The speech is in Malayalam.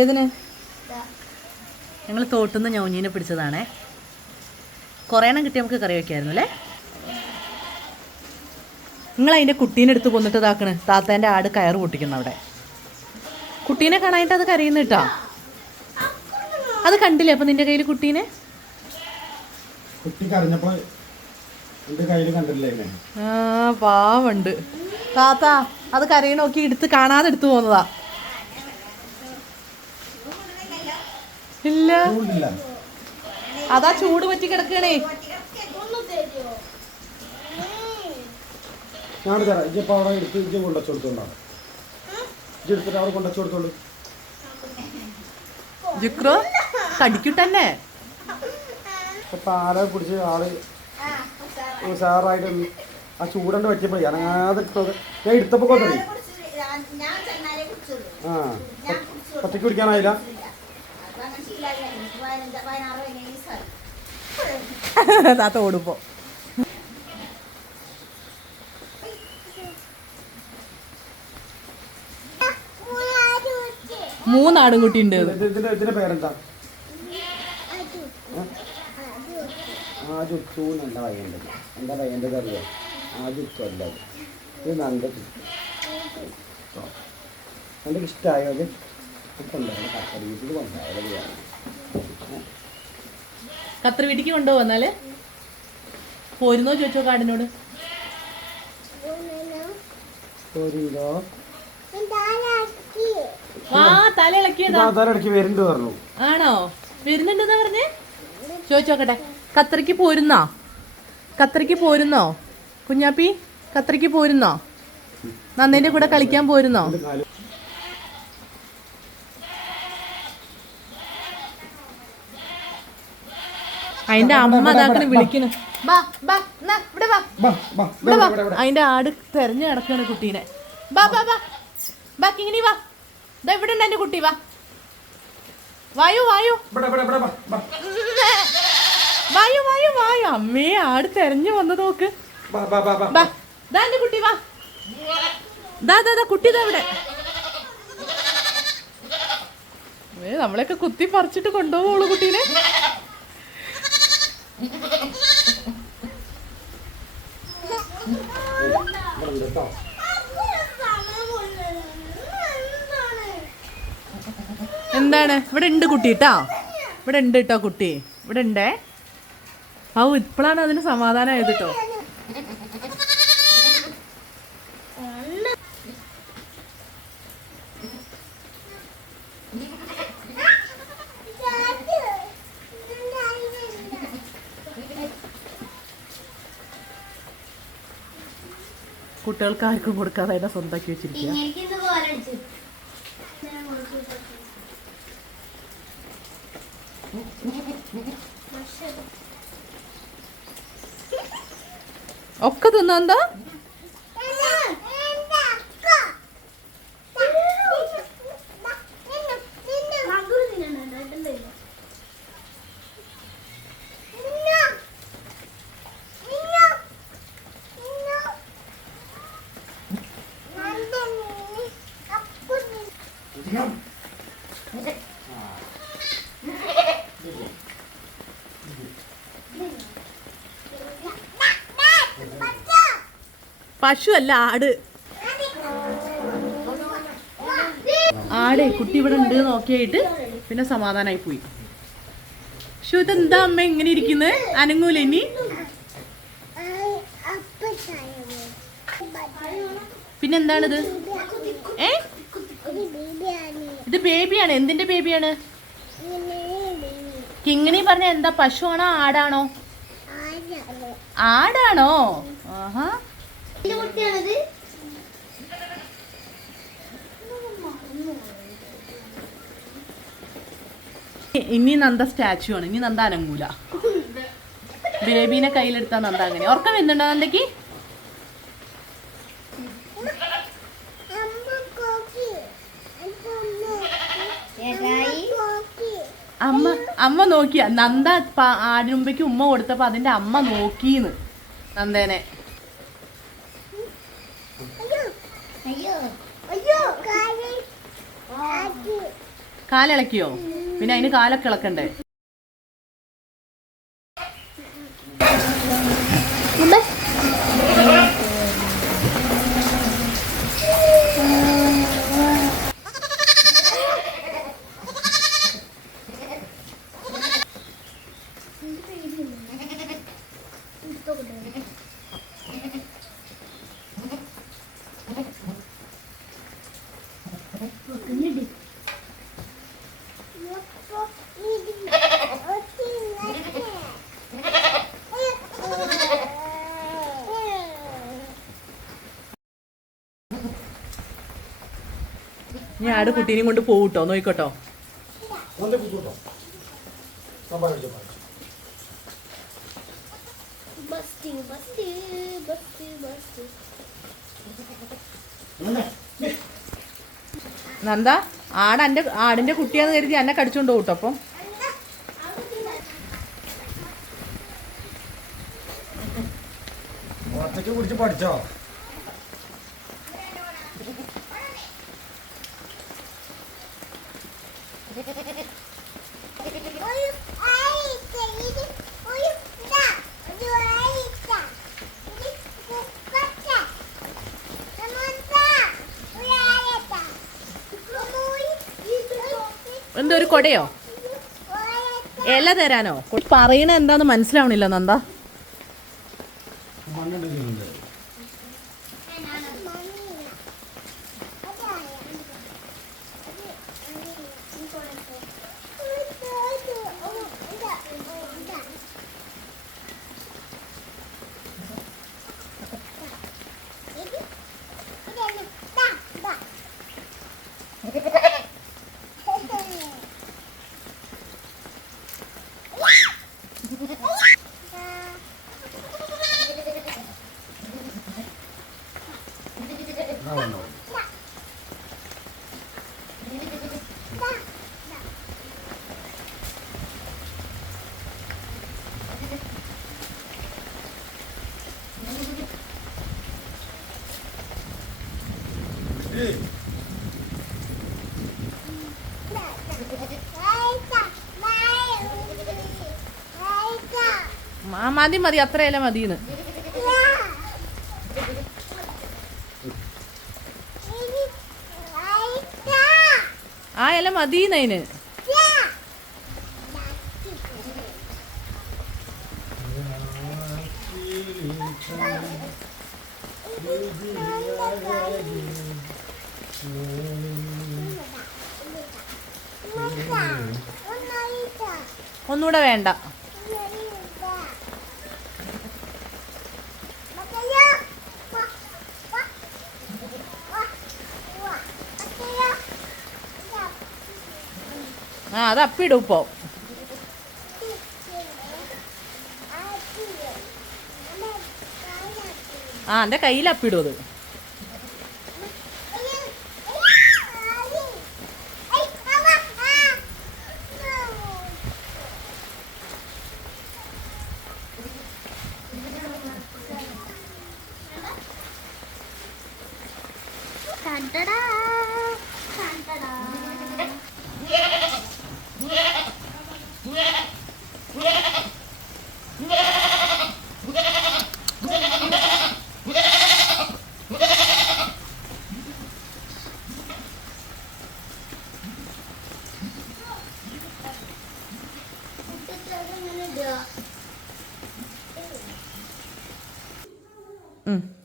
ഏതിന്? ഞങ്ങൾ തോട്ടുന്ന ഞൗഞ്ഞീനെ പിടിച്ചതാണേ. കുറേ എണ്ണം കിട്ടി നമുക്ക് കറി വയ്ക്കായിരുന്നു അല്ലേ. നിങ്ങൾ അതിൻ്റെ കുട്ടീനെ എടുത്ത് കൊന്നിട്ട് ഇതാക്കണ്. താത്തേൻ്റെ ആട് കയറ് പൊട്ടിക്കുന്ന അവിടെ. കുട്ടീനെ കാണാനായിട്ട് അത് കരയുന്നു കേട്ടോ. അത് കണ്ടില്ലേ അപ്പം നിന്റെ കയ്യിൽ കുട്ടീനെ? ആ പാവുണ്ട് താത്ത. അത് കരയി നോക്കി എടുത്ത് കാണാതെ എടുത്തു പോന്നതാ. ഇല്ല, അതാ ചൂട് പറ്റി കിടക്കണേ. ജിക്രോ കടിക്കൂട്ടന്നെ. പാല കുടിച്ച് ആള് ഉഷാറായിട്ട് ആ ചൂടണ്ട് പറ്റിയപ്പോ അനങ്ങാതെ ഞാൻ എടുത്തപ്പോ കൊണ്ടേ ആ പച്ചക്ക് കുടിക്കാനായില്ല. താത്ത ഓടുമ്പോ മൂന്നാടും കുട്ടിയുണ്ട്. ഇതിന്റെ പേരെന്താ? ആജുത്തു നല്ല പയ്യൻ്റെ. എന്താ പയ്യൻ്റെ അറിയോ? ആജുത്തു അല്ല, ഇത് നല്ല നല്ല ഇഷ്ടമായോ? അത് ഖത്തർ വീട്ടിക്ക് കൊണ്ടുപോകുന്നാല് പോരുന്നോ ചോദിച്ചോ കാടിനോട്. ആ തല ഇളക്കിയതാ. ആണോ? വരുന്നുണ്ടെന്നാ പറഞ്ഞേ? ചോദിച്ചോക്കട്ടെ. ഖത്തറിക്ക് പോരുന്നോ? ഖത്തറിക്ക് പോരുന്നോ കുഞ്ഞാപ്പി? ഖത്തറിക്ക് പോരുന്നോ? നന്ദിന്റെ കൂടെ കളിക്കാൻ പോരുന്നോ? അതിന്റെ അമ്മ അതാക്കണ വിളിക്കണ. അതിന്റെ ആട് തെരഞ്ഞു കിടക്കാണ് കുട്ടീനെ. ബാ ബാ ബാ ബാ കിങ്ങിനി വാ. ഇവിടെ ഉണ്ട് എന്റെ കുട്ടി. വാ വായു വായു വായു വായു വായു. അമ്മേ ആട് തെരഞ്ഞു വന്നത് നോക്ക്. ബാ എന്റെ കുട്ടി വാ. ദാ കുട്ടി ദാ ഇവിടെ. നമ്മളെയൊക്കെ കുത്തി പറിച്ചിട്ട് കൊണ്ടുപോകുള്ളൂ കുട്ടീനെ. എന്താണ്? ഇവിടെ ഉണ്ട് കുട്ടി കേട്ടോ. ഇവിടെ ഉണ്ട് കേട്ടോ കുട്ടി. ഇവിടെ ഉണ്ടേ. ആ ഇപ്പോഴാണ് അതിന് സമാധാനമായത് കേട്ടോ. കുട്ടികൾക്ക് ആർക്കും കൊടുക്കാതെ അതിനെ സ്വന്തമാക്കി വെച്ചിരിക്കുക. ഒക്കെ തിന്നെന്താ? പശു അല്ല, ആട്. ആടേ കുട്ടി ഇവിടെ ഉണ്ട് നോക്കിയായിട്ട് പിന്നെ സമാധാനായി പോയി. പക്ഷെ ഇതെന്താ അമ്മ ഇങ്ങനെ ഇരിക്കുന്നത്? അനങ്ങൂല ഇനി? പിന്നെന്താണിത്? ഇത് ബേബിയാണ്. എന്തിന്റെ ബേബിയാണ്? കിങ്ങിണി പറഞ്ഞ എന്താ? പശുവാണോ ആടാണോ? ആടാണോ? ആഹാ. ഇനി നന്ദ സ്റ്റാച്ചു ആണ്. ഇനി നന്ദ അനങ്ങൂല. ബേബീനെ കയ്യിലെടുത്താ നന്ദ അങ്ങനെ. ഉറക്കം വരുന്നുണ്ടോ നന്ദക്ക്? അമ്മ നോക്കിയ നന്ദ ആടിനുമ്പേക്ക് ഉമ്മ കൊടുത്തപ്പോ അതിന്റെ അമ്മ നോക്കീന്ന് നന്ദേനെ. കാലിളക്കിയോ? പിന്നെ അതിന് കാലൊക്കെ ഇളക്കണ്ടേ? ഞാൻ ആട് കുട്ടീനെയും കൊണ്ട് പോകൂട്ടോ, നോയിക്കോട്ടോ. നന്ദ, ആടിന്റെ കുട്ടിയാന്ന് കരുതി എന്നെ കടിച്ചോണ്ട് പോകൂട്ടോ. അപ്പം കുറിച്ച് പഠിച്ചോ? എന്തോ ഒരു കൊടയോ ഇല തരാനോ? പറയണ എന്താന്ന് മനസ്സിലാവണില്ല നന്ദ. മതി മതി, അത്രയല്ല മതിന്ന്. ആ ഇല മതിന്നതിന്. ഒന്നുകൂടെ വേണ്ട. ആ അത് അപ്പിടും ഇപ്പോ. ആ എൻ്റെ കയ്യിൽ അപ്പിടും അത്. Mm.